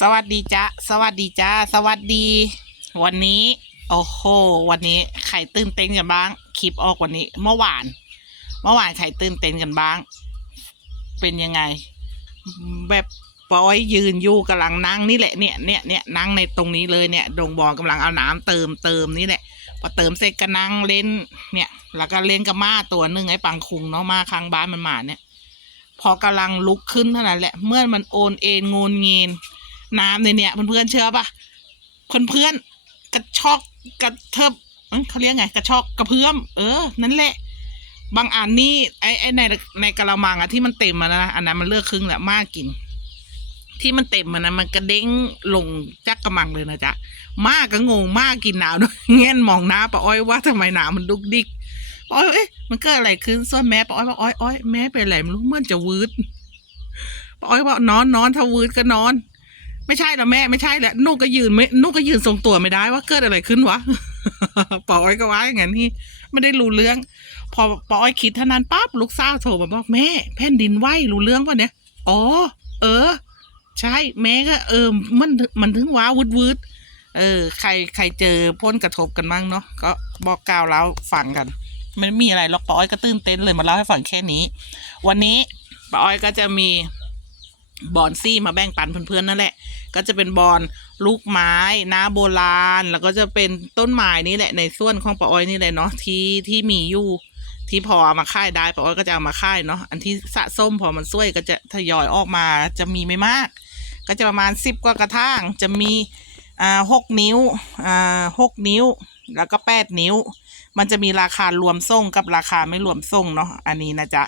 สวัสดีจ้าสวัสดีจ้าสวัสดี วันนี้ โอ้โห วันนี้ใครตื่นเต้นกันบ้าง คลิปออกวันนี้ เมื่อวาน เมื่อวานใครตื่นเต้นกันบ้าง เป็นยังไง แบบปอยยืนอยู่กำลังนั่งนี่แหละเนี่ยเนี่ยเนี่ยนั่งในตรงนี้เลยเนี่ยดงบอลกำลังเอาน้ำเติมเติมนี่แหละพอเติมเสร็จก็นั่งเล่นเนี่ย แล้วก็เล่นกับม้าตัวหนึ่งไอ้ปังคุงเนาะม้าข้างบ้านมันหมาเนี่ย พอกำลังลุกขึ้นเท่านั้นแหละเมื่อมันโอนเอ็นงนเงีนน้ำในเนี่ยเพื่อนๆเชื่อปะเพื่อนๆกระชอกกระเทิบเขาเรียกไงกระชอกกระเพื่อม เออ นั่นแหละ บางอันนี่ไอ้ไอ้ในในกระมังอะที่มันเต็มมานะอันนั้นมันเลือกครึ่งแหละมากกิน ที่มันเต็มมันนะมันกระเด้งลงจักกระมังเลยนะจ๊ะมากก็งงมากกินหนาวด้วยเงี้ยมองหน้าป้าอ้อยว่าทำไมหนาวมันดุกดิก อ้อยเอ๊ะมันเกิดอะไรขึ้นส่วนแม่ป้าอ้อยบอกอ้อยอ้อยแม่เป็นอะไรไม่รู้เหมันจะวืดป้าอ้อยบอกนอนนอนถ้าวืดก็นอน ไม่ใช่หรอแม่ไม่ใช่แหละนุกก็ยืนไม่นุกก็ยืนทรงตัวไม่ได้ว่าเกิดอะไรขึ้นวะป้าอ้อยก็ว่าอย่างนั้นนี่ไม่ได้รู้เรื่อง พอป้าอ้อยคิดเท่านั้นปั๊บลูกสาวโทรมาบอกแม่ แผ่นดินไหวรู้เรื่องป่ะเนี่ยอ๋อเออ ใช่แม่ก็เออมันมันถึงว้าวืดวืดเออ ใครใครเจอพ้นกระทบกันบ้างเนาะก็บอกกล่าวแล้วฟังกัน ไม่มีอะไรหรอกป้าอ้อยก็ตื่นเต้นเลยมาเล่าให้ฟังแค่นี้ วันนี้ป้าอ้อยก็จะมีบอนซี่มาแบ่งปันเพื่อนๆนั่นแหละ ก็จะเป็นบอนลูกไม้น้าโบราณ แล้วก็จะเป็นต้นไม้นี่แหละในส่วนของป้าอ้อยนี่เลยเนาะที่ที่มีอยู่ที่พออามาค่ายได้ป้าอ้อยก็จะเอามาค่ายเนาะอันที่สะสมพอมันช่วยก็จะทยอยออกมาจะมีไม่มาก ก็จะประมาณสิบกว่ากระถางจะมีอ่าหกนิ้วอ่าหกนิ้ว แล้วก็แปดนิ้ว มันจะมีราคารวมส่งกับราคาไม่รวมส่งเนาะอันนี้นะจ๊ะ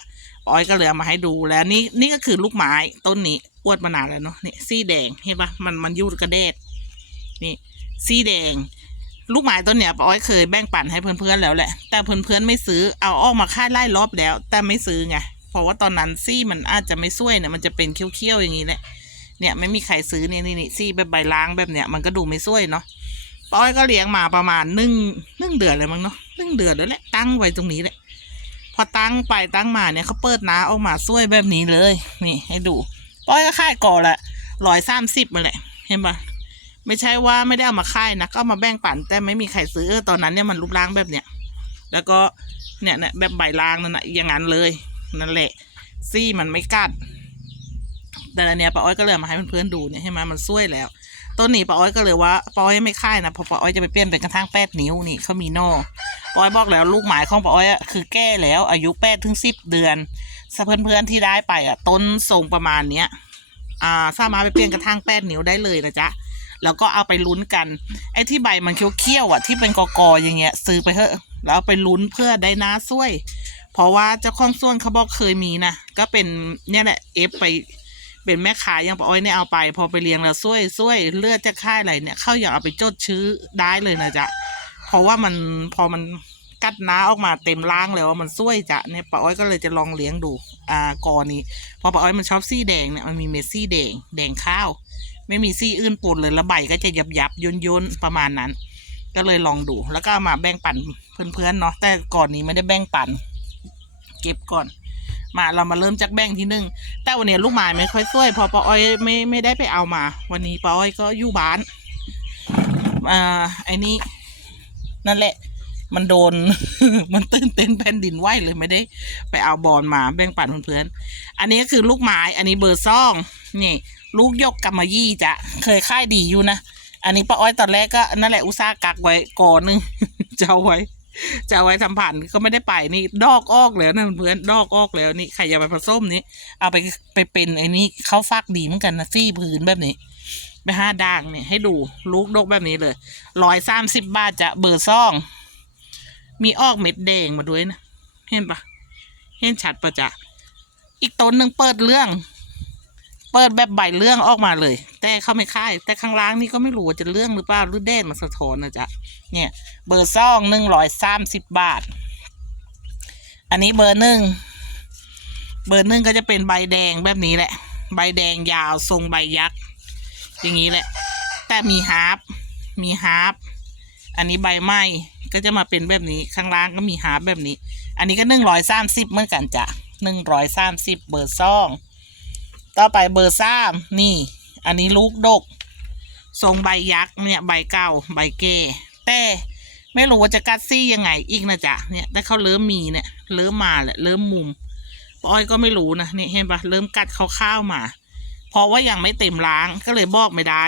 อ้อยก็เหลือมาให้ดูแล้วนี่นี่ก็คือลูกไม้ต้นนี้อวดมานานแล้วเนาะนี่สีแดงเห็นปะมันมันยูดกระเดดนี่สีแดง ลูกไม้ต้นเนี้ยอ้อยเคยแบ่งปันให้เพื่อนๆแล้วแหละ แต่เพื่อนๆไม่ซื้อเอาออกมาค่ายไล่รอบแล้ว แต่ไม่ซื้อไงเพราะว่าตอนนั้นซี่มันอาจจะไม่ช่วยเนี่ยมันจะเป็นเคี้ยวๆอย่างนี้แหละเนี่ยไม่มีใครซื้อเนี่ยนี่นี่ซี่แบบใบล้างแบบเนี้ยมันก็ดูไม่ช่วยเนาะโอ้อยก็เลี้ยงมาประมาณหนึ่งหนึ่งเดือนเลยมั้งเนาะ หนึ่องเดือนแล้วแหละตั้งไว้ตรงนี้แหละ พอตั้งไปตั้งมาเนี่ยเขาเปิดน้าออกมาช่วยแบบนี้เลย นี่ให้ดูป้อยก็ค่ายก่อละร้อยสามสิบมาแหละเห็นปะไม่ใช่ว่าไม่ได้เอามาค่ายนะก็เอามาแบ่งปันแต่ไม่มีใครซื้อตอนนั้นเนี่ยมันรูปร่างแบบเนี้ยแล้วก็เนี่ยเนี่ยแบบใบลางนั่นนะอย่างนั้นเลยนั่นแหละซี่มันไม่กัด แต่อันเนี้ยป้าอ้อยก็เลยมาให้เพื่อนๆดูเนี่ยให้มามันช่วยแล้วต้นนี้ป้าอ้อยก็เลยว่าป้าอ้อยไม่ค่ายนะเพราะป้าอ้อยจะไปเปลี่ยนเป็นกระทั่งแปดนิ้วนี่เขามีนอ ป้อยบอกแล้วลูกหมายของป้อ้อยอะคือแก้แล้ว อายุแปดถึงสิบเดือนถ้าเพื่อนๆที่ได้ไปอะต้นทรงประมาณเนี้ยอ่าสามารถไปเปลี่ยนกระทั่งแปดนิ้วได้เลยนะจ๊ะแล้วก็เอาไปลุ้นกัน ไอ้ที่ใบมันเขี้ยวๆอะที่เป็นกอกออย่างเงี้ย ซื้อไปเถอะ แล้วเอาไปลุ้นเพื่อได้น้าช่วย เพราะว่าเจ้าของส่วนเขาบอกเคยมีนะก็เป็นเนี่ยแหละเอฟไปเป็นแม่ขายอย่างปอ้อยเนี่ยเอาไป พอไปเลี้ยงแล้วช่วยช่วยเลือดจะค่ายอะไรเนี่ยเข้าอยากเอาไปจดชื้อได้เลยนะจ๊ะ เพราะว่ามันพอมันกัดน้าออกมาเต็มร่างแล้วมันช่วยจะเนี่ยป้าอ้อยก็เลยจะลองเลี้ยงดู อ่ากอนี้พอป้าอ้อยมันชอบซี่แดงเนี่ยมันมีเม็ดซี่แดง แดงข้าว ไม่มีซี่อื่นปนเลยแล้วใบก็จะยับยับย่นย่นประมาณนั้น ก็เลยลองดูแล้วก็มาแบ่งปันเพื่อนๆเนาะแต่ก่อนนี้ไม่ได้แบ่งปัน เก็บก่อน มาเรามาเริ่มจากแบ่งที่หนึ่งแต่วันนี้ลูกหมายไม่ค่อยช่วยเพอป้าอ้อยไม่ไม่ได้ไปเอามา วันนี้ป้าอ้อยก็อยู่บ้านอ่าไอ้นี่ นั่นแหละ มันโดน มันตื่นเต้นแผ่นดินไหวเลยไม่ได้ ไปเอาบอลมาแบ่งปันเพื่อนๆอันนี้คือลูกไม้อันนี้เบอร์ซ่อง นี่ ลูกยกกำมะยี่จะเคยค่ายดีอยู่นะอันนี้ป้าอ้อยตอนแรกก็นั่นแหละอุตส่าห์กักไว้ก่อนหนึงจะเอาไว้จะเอาไว้ทำผ่านก็ไม่ได้ไปนี่ ดอกออกแล้วนะเพื่อนดอกออกแล้วนี่ใครจะไปผสมนี่เอาไปไปเป็นไอ้นี่เขาฟักดีเหมือนกันนะซี่ผืนแบบนี้ ไปห้าด่างเนี่ยให้ดูลูกดกแบบนี้เลยร้อยสามสิบบาทจะเบอร์ซ่อง มีออกเม็ดแดงมาด้วยนะเห็นปะเห็นชัดปะจ๊ะอีกต้นหนึ่งเปิดเรื่อง เปิดแบบใบเรื่องออกมาเลย แต่เขาไม่ค่าย แต่ข้างล่างนี่ก็ไม่รู้ว่าจะเรื่องหรือเปล่าหรือแดดมาสะท้อนนะจ๊ะเนี่ย เบอร์ซ่องหนึ่งร้อยสามสิบบาท อันนี้เบอร์หนึ่งเบอร์หนึ่งก็จะเป็นใบแดงแบบนี้แหละ ใบแดงยาวทรงใบยักษ์ อย่างนี้แหละ แต่มีฮาร์ปมีฮาร์ปอันนี้ใบไม้ก็จะมาเป็นแบบนี้ข้างล่างก็มีฮาร์ปแบบนี้ อันนี้ก็หนึ่งร้อยสามสิบเหมือนกันจ้ะหนึ่งร้อยสามสิบเบอร์ซองต่อไปเบอร์สามนี่ อันนี้ลูกดก ทรงใบยักษ์เนี่ยใบเก่าใบเก้แต่ไม่รู้ว่าจะกัดซี่ยังไงอีกนะจ๊ะเนี่ยแต่เขาเริ่มมีเนี่ยเริ่มมาแหละเริ่มมุมปอ้อยก็ไม่รู้นะนี่เห็นปะเริ่มกัดข้าวๆมา เพราะว่ายังไม่เต็มล้างก็เลยบอกไม่ได้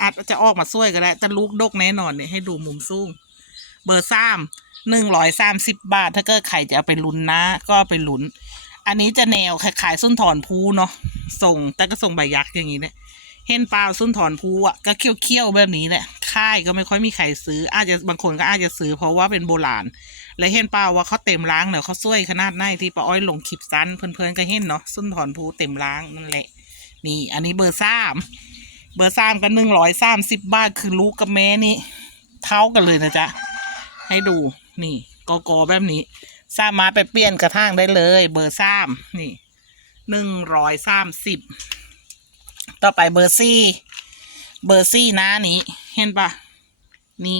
อาจจะออกมาช่วยก็ได้แต่ลูกดกแน่นอนเนี่ยให้ดูมุมสูงเบอร์สามหนึ่งร้อยสามสิบบาท ถ้าเกิดใครจะเอาไปลุ้นนะ ก็ไปลุ้น อันนี้จะแนวคล้ายๆส้นถอนภูเนาะส่งแต่ก็ส่งใบยักษ์อย่างนี้เนี่ยเห็นเปล่าส้นถอนภูอะก็เคี้ยวๆแบบนี้แหละค่ายก็ไม่ค่อยมีใครซื้อ อาจจะบางคนก็อาจจะซื้อเพราะว่าเป็นโบราณ และเห็นเปล่าว่าเขาเต็มล้างเดี๋ยวเขาช่วยขนาดไหนที่ป้าอ้อยลงคลิปสั้นเพื่อนๆก็เห็นเนาะส้นถอนภูเต็มล้างนั่นแหละ นี่ อันนี้เบอร์สามเบอร์สามก็หนึ่งร้อยสามสิบบาทคือลูกกับแม่นี่ เท่ากันเลยนะจ๊ะ ให้ดูนี่กอกอแบบนี้ สามารถไปเปลี่ยนกระถางได้เลย เบอร์สามนี่หนึ่งร้อยสามสิบต่อไปเบอร์สี่ เบอร์สี่น้านี้ เห็นปะนี่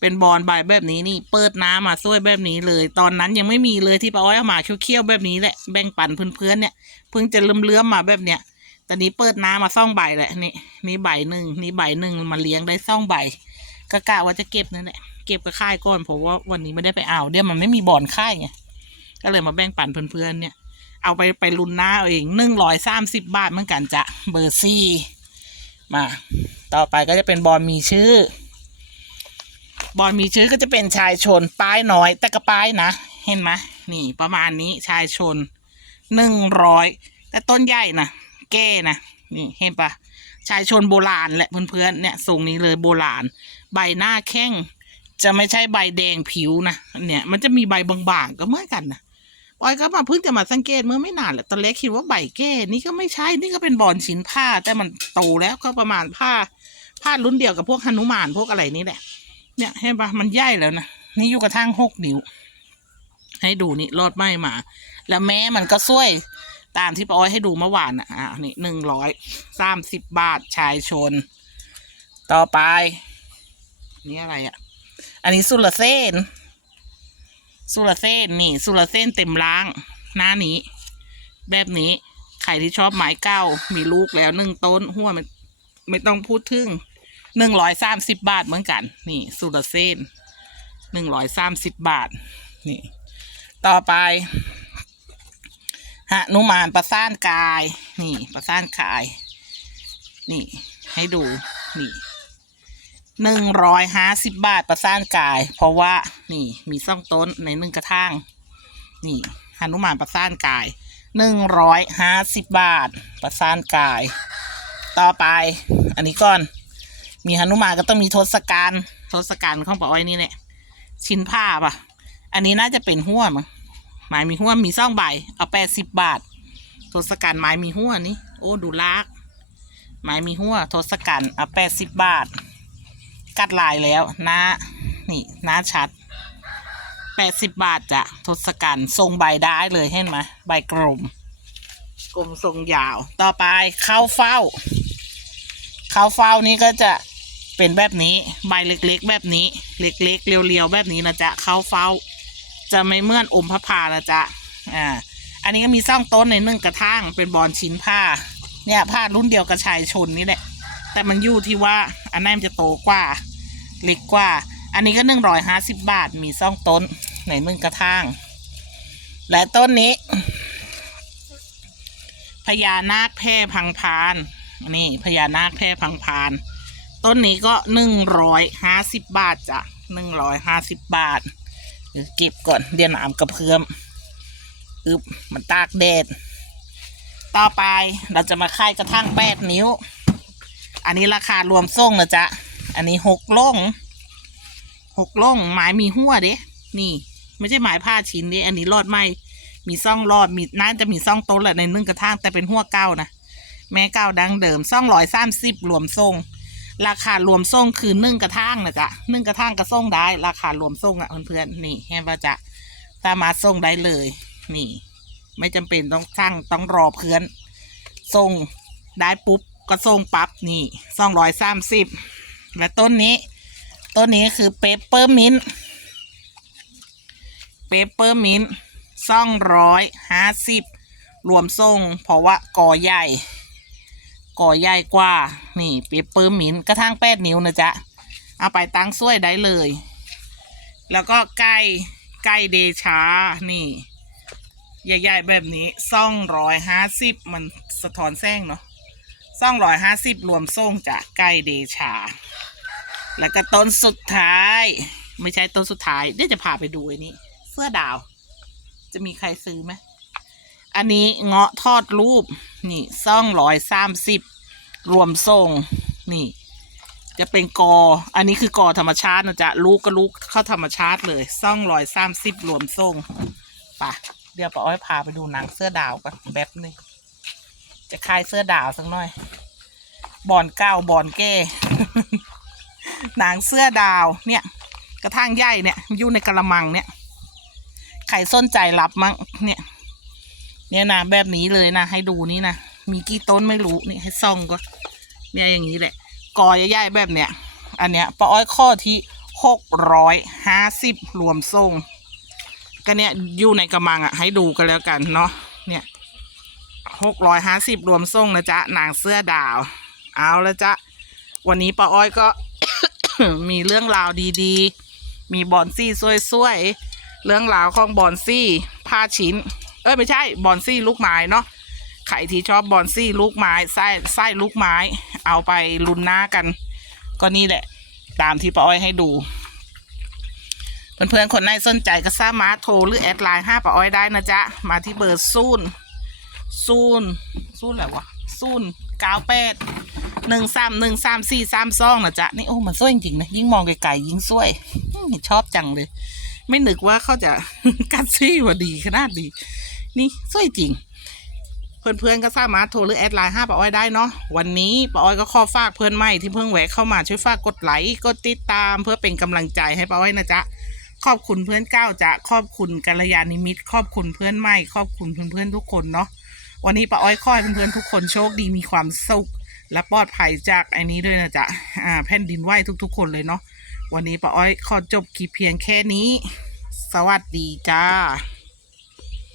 เป็นบอลใบแบบนี้นี่ เปิดน้ำมาช่วยแบบนี้เลย ตอนนั้นยังไม่มีเลยที่ป้าอ้อยเอามาเคี้ยวๆแบบนี้แหละแบ่งปันเพื่อนๆเนี่ยเพิ่งจะเลื่อมๆมาแบบเนี้ย แต่นี้เปิดน้ำมาซ่องใบแหละนี่นี่ใบหนึ่งนี่ใบหนึ่งมาเลี้ยงได้ซ่องใบก็กะว่าจะเก็บนั่นแหละเก็บกับค่ายก่อนเพราะว่าวันนี้ไม่ได้ไปเอาเดี๋ยวมันไม่มีบอลค่ายไงก็เลยมาแบ่งปันเพื่อนๆเนี่ย เอาไปไปลุนหน้าเอาเองหนึ่งร้อยสามสิบบาทเหมือนกันจะเบอร์ซี่มา ต่อไปก็จะเป็นบอลมีชื่อ บอลมีชื่อก็จะเป็นชายชนป้ายน้อย แต่ก็ป้ายนะ เห็นไหมนี่ประมาณนี้ชายชนหนึ่งร้อยแต่ต้นใหญ่นะ แก่นะนี่เห็นปะชายชนโบราณแหละเพื่อนๆเนี่ยทรงนี้เลยโบราณ ใบหน้าแข้งจะไม่ใช่ใบแดงผิวนะเนี่ย มันจะมีใบบางๆก็เหมือนกันนะปอยก็มาเพิ่งจะมาสังเกตเมื่อไม่นานแหละตอนแรกคิดว่าใบแก้นี่ก็ไม่ใช่นี่ก็เป็นบอลชิ้นผ้า แต่มันโตแล้วก็ประมาณผ้า ผ้ารุ่นเดียวกับพวกฮนุมานพวกอะไรนี่แหละ เนี่ยเห็นปะมันใหญ่แล้วนะนี่อยู่กระทั่งหกนิ้ว ให้ดูนี่รอดไหมมา แล้วแม้มันก็ช่วย ตามที่ป้าอ้อยให้ดูเมื่อวานอะอะนี่หนึ่งร้อยสามสิบบาทชายชน ต่อไป นี่อะไรอะ อันนี้สุรเซนสุรเซนนี่ สุรเซนเต็มล้าง หน้านี้ แบบนี้ใครที่ชอบไม้เก้ามีลูกแล้วหนึ่งต้นหัวไม่ไม่ต้องพูดถึงหนึ่งร้อยสามสิบบาทเหมือนกัน นี่ สุรเซนหนึ่งร้อยสามสิบบาท นี่ ต่อไป หนุมานประสานกาย นี่ประสานกาย นี่ ให้ดู นี่หนึ่งร้อยห้าสิบบาทประสานกาย เพราะว่า นี่ มีซ่องต้นในหนึ่งกระถางนี่หนุมานประสานกายหนึ่งร้อยห้าสิบบาทประสานกาย ต่อไป อันนี้ก่อน มีหนุมานก็ต้องมีทศกัณฐ์ทศกัณฐ์ของป้าอ้อยนี่แหละชิ้นผ้าปะอันนี้น่าจะเป็นหัวมั้ง ไม้มีหัวมีซ่องใบ เอาแปดสิบบาท ทศกัณฐ์ไม้มีหัวนี่ โอ้ ดูลาก ไม้มีหัว ทศกัณฐ์เอาแปดสิบบาท กัดลายแล้วหน้านี่หน้าชัดแปดสิบบาทจ้ะทศกัณฐ์ทรงใบได้เลยเห็นไหมใบกลม กลมทรงยาว ต่อไปข้าวเฝ้าข้าวเฝ้านี่ก็จะเป็นแบบนี้ ใบเล็กๆ แบบนี้ เล็กๆ เรียวๆ แบบนี้นะจ๊ะข้าวเฝ้า จะไม่เหมื่อนอมพระพานะจ๊ะอ่าอันนี้ก็มีซ่องต้นในหนึ่งกระถางเป็นบอลชิ้นผ้า เนี่ยผ้ารุ่นเดียวกับชายชนนี่แหละ แต่มันอยู่ที่ว่าอันนั้นมันจะโตกว่า เล็กกว่า อันนี้ก็หนึ่งร้อยห้าสิบบาท มีซ่องต้นในหนึ่งกระถางและต้นนี้พญานาคแพร่พังพานนี่พญานาคแพร่พังพาน ต้นนี้ก็หนึ่งร้อยห้าสิบบาทจ้ะหนึ่งร้อยห้าสิบบาท เก็บก่อนเดี๋ยวน้ำกระเพื่อมอึบมันตากแดด ต่อไปเราจะมาค่ายกระทั่งแปดนิ้ว อันนี้ราคารวมส่งนะจ๊ะ อันนี้หกล่งหกล่งไม้มีหัวเด้นี่ ไม่ใช่ไม้ผ้าชิ้นนี้อันนี้รอดไหมมีซ่องรอดมีน่าจะมีซ่องโต๊ะแหละในนึ่งกระทั่งแต่เป็นหัวเก้านะแม่เก้าดังเดิมซ่องร้อยสามสิบรวมส่ง ราคารวมส่งคือนึ่งกระทั่งนะจ๊ะนึ่งกระทั่งก็ส่งได้ ราคารวมส่งอะเพื่อนๆนี่แค่ว่าจะสามารถส่งได้เลย นี่ ไม่จำเป็นต้องสั่งต้องรอเพื่อนส่งได้ปุ๊บก็ส่งปั๊บนี่สองร้อยสามสิบและต้นนี้ ต้นนี้คือเปเปอร์มินเปเปอร์มินสองร้อยห้าสิบรวมส่งเพราะว่ากอใหญ่ ก่อใหญ่กว่า นี่เปเปอร์มินต์กระทั่งแปดนิ้วนะจ๊ะ เอาไปตั้งซ้วยได้เลย แล้วก็ไก่ไก่เดชา นี่ ใหญ่ๆแบบนี้ซ่องร้อยห้าสิบมันสะท้อนแสงเนาะซ่องร้อยห้าสิบรวมส่งจากไก่เดชา แล้วก็ต้นสุดท้าย ไม่ใช่ต้นสุดท้าย เดี๋ยวจะพาไปดูไอ้นี้ เสื้อดาว จะมีใครซื้อไหมอันนี้เงาะทอดรูป นี่ซ่องร้อยสามสิบรวมส่งนี่ จะเป็นกอ อันนี้คือกอธรรมชาตินะจ๊ะลูกก็ลูกเข้าธรรมชาติเลยซ่องร้อยสามสิบรวมส่งป่ะเดี๋ยวป้าอ้อยพาไปดูหนังเสื้อดาวกันแบบนึงจะคลายเสื้อดาวสักหน่อยบอนเก้าบอนแก้หนังเสื้อดาวเนี่ย กระทั่งใหญ่เนี่ยอยู่ในกระมังเนี่ยใครสนใจรับมั้งเนี่ย เนี่ยนะแบบนี้เลยนะให้ดูนี่นะมีกี่ต้นไม่รู้นี่ให้ซ่องก็เนี่ยอย่างนี้แหละกอใหญ่ๆแบบเนี้ยอันเนี้ยป้าอ้อยข้อที่หกร้อยห้าสิบรวมส่งก็เนี่ยอยู่ในกระมังอะ ให้ดูกันแล้วกันเนาะเนี่ยหกร้อยห้าสิบรวมส่งนะจ๊ะนางเสื้อดาว เอาละจ๊ะวันนี้ป้าอ้อยก็ มีเรื่องราวดีๆ มีบอนซี่สวยๆ เรื่องราวของบอนซี่ผ้าชิ้น อ้ยไม่ใช่บอนซี่ลูกไม้เนาะใครที่ชอบบอนซี่ลูกไม้ไส้ไส้ลูกไม้ เอาไปลุนหน้ากัน ก็นี่แหละ ตามที่ป้าอ้อยให้ดูเพื่อนๆคนไหนสนใจก็สามารถโทรหรือแอดไลน์ห้าป้าอ้อยได้นะจ๊ะ มาที่เบอร์ซูนซูนซูนอะไรวะซูนเก้าแปดหนึ่งสามหนึ่งสามสี่สามสองนะจ๊ะ นี่โอ้มันสวยจริงๆนะยิ่งมองไกลๆยิ่งสวยชอบจังเลย ไม่นึกว่าเขาจะกัดซี่ว่าดีขนาดดี นี่สวยจริง เพื่อนๆก็สามารถโทรหรือแอดไลน์ห้าป้าอ้อยได้เนาะวันนี้ป้าอ้อยก็ขอฝากเพื่อนใหม่ที่เพิ่งแหวะเข้ามาช่วยฝากกดไลค์กดติดตามเพื่อเป็นกำลังใจให้ป้าอ้อยนะจ๊ะขอบคุณเพื่อนเก้าจะขอบคุณกัลยาณิมิตรขอบคุณเพื่อนใหม่ขอบคุณเพื่อนๆทุกคนเนาะวันนี้ป้าอ้อยขอให้เพื่อนๆทุกคนโชคดีมีความสุขและปลอดภัยจากไอ้นี้ด้วยนะจ๊ะอ่าแผ่นดินไหวทุก ๆ คนเลยเนาะวันนี้ป้าอ้อยขอจบคลิปเพียงแค่นี้ สวัสดีจ้า